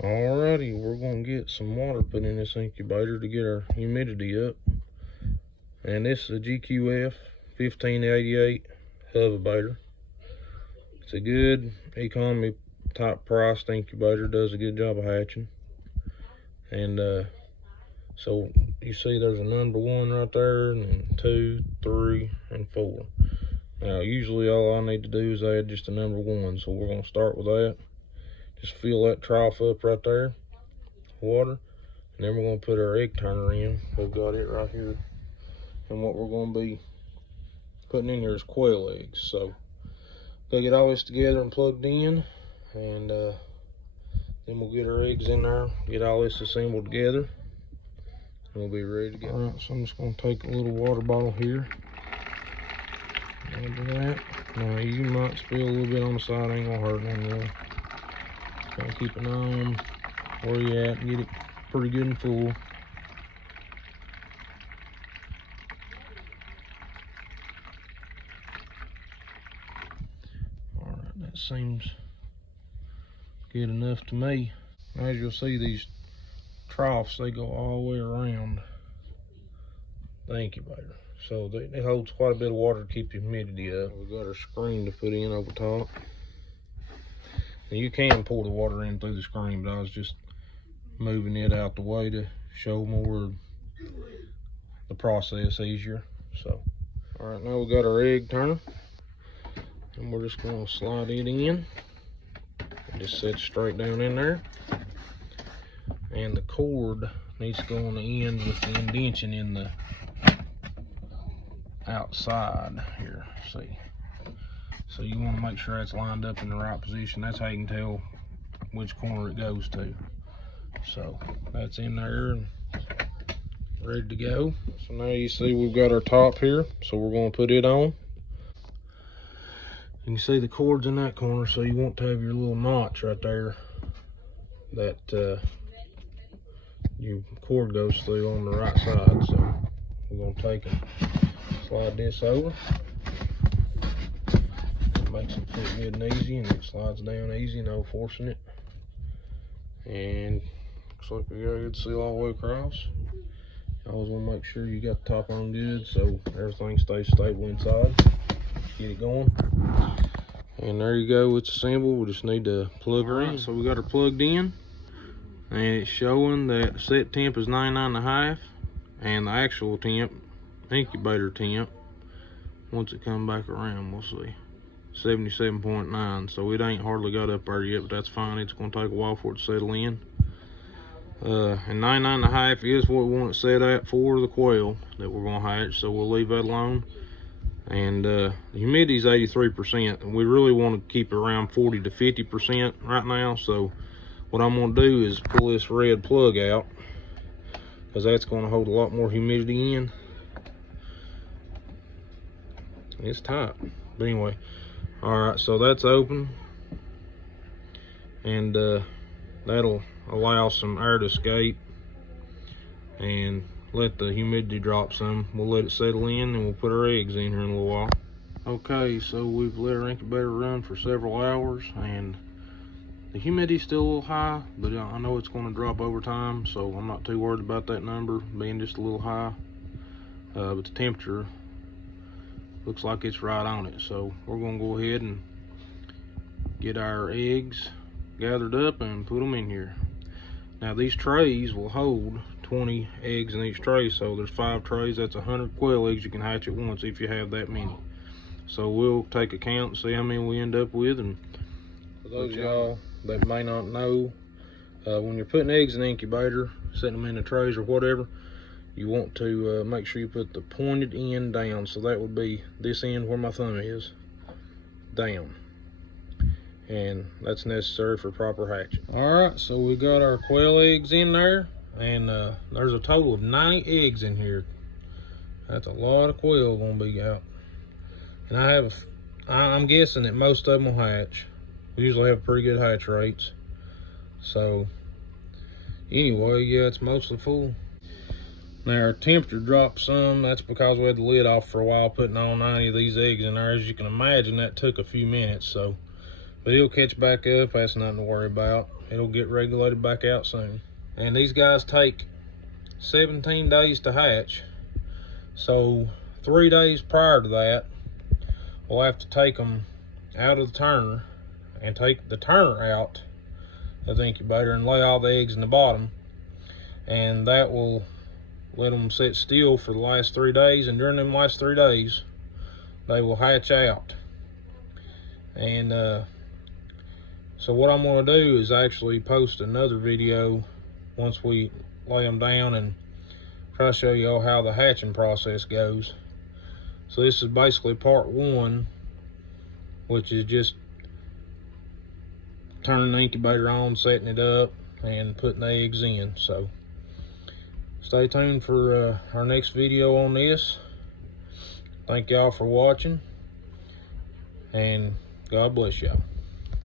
Alrighty, we're gonna get some water put in this incubator to get our humidity up. And this is a GQF 1588 Hova-Bator. It's a good economy type priced incubator, does a good job of hatching. And so you see there's a number 1 right there, and then 2, 3, and 4. Now usually all I need to do is add just a number 1, so we're gonna start with that. Just fill that trough up right there, water, and then we're gonna put our egg turner in. We've got it right here. And what we're gonna be putting in here is quail eggs. So gotta get all this together and plugged in, and then we'll get our eggs in there, get all this assembled together, and we'll be ready to go. All right, so I'm just gonna take a little water bottle here. Into that. Now you might spill a little bit on the side, ain't gonna hurt none really. Gotta keep an eye on where you at and get it pretty good and full. Alright, that seems good enough to me. As you'll see, these troughs, they go all the way around the incubator. So it holds quite a bit of water to keep the humidity up. We've got our screen to put in over top. Now you can pour the water in through the screen, but I was just moving it out the way to show more the process easier. So, all right, now we got our egg turner, and we're just gonna slide it in. And just set it straight down in there. And the cord needs to go on the end with the indention in the outside here, see. So you want to make sure it's lined up in the right position. That's how you can tell which corner it goes to. So that's in there and ready to go. So now you see we've got our top here, so we're going to put it on. You can see the cord's in that corner, so you want to have your little notch right there that your cord goes through on the right side. So we're going to take and slide this over. Makes it fit good and easy, and it slides down easy, no forcing it. And looks like we got a good seal all the way across. You always want to make sure you got the top on good so everything stays stable inside. Get it going. And there you go, it's assembled. We just need to plug her in. So we got her plugged in, and it's showing that set temp is 99.5, and the actual temp, incubator temp, once it come back around, we'll see, 77.9. so it ain't hardly got up there yet, but that's fine. It's going to take a while for it to settle in. And 99.5 is what we want it set at for the quail that we're going to hatch, so we'll leave that alone. And the humidity is 83%, and we really want to keep it around 40 to 50% right now. So what I'm going to do is pull this red plug out, because that's going to hold a lot more humidity in. It's tight, but anyway. All right, so that's open, and that'll allow some air to escape and let the humidity drop some. We'll let it settle in, and we'll put our eggs in here in a little while. Okay, so we've let our incubator run for several hours, and the humidity's still a little high, but I know it's going to drop over time, so I'm not too worried about that number being just a little high. But the temperature looks like it's right on it, so we're going to go ahead and get our eggs gathered up and put them in here. Now these trays will hold 20 eggs in each tray, so there's 5 trays. That's 100 quail eggs you can hatch at once if you have that many. So we'll take a count and see how many we end up with. And for those of y'all that may not know, when you're putting eggs in the incubator, setting them in the trays or whatever, you want to make sure you put the pointed end down. So that would be this end where my thumb is, down. And that's necessary for proper hatching. All right, so we got our quail eggs in there, and there's a total of 90 eggs in here. That's a lot of quail gonna be out. And I'm guessing that most of them will hatch. We usually have pretty good hatch rates. So anyway, yeah, it's mostly full. Now our temperature dropped some. That's because we had the lid off for a while putting all 90 of these eggs in there. As you can imagine, that took a few minutes. So, but it'll catch back up. That's nothing to worry about. it'll get regulated back out soon. And these guys take 17 days to hatch, so 3 days prior to that we'll have to take them out of the turner and take the turner out of the incubator and lay all the eggs in the bottom, and that will let them sit still for the last 3 days, and during them last 3 days they will hatch out. And so what I'm going to do is actually post another video once we lay them down and try to show you all how the hatching process goes. So this is basically part 1, which is just turning the incubator on, setting it up, and putting the eggs in. So stay tuned for our next video on this. Thank y'all for watching, and God bless y'all.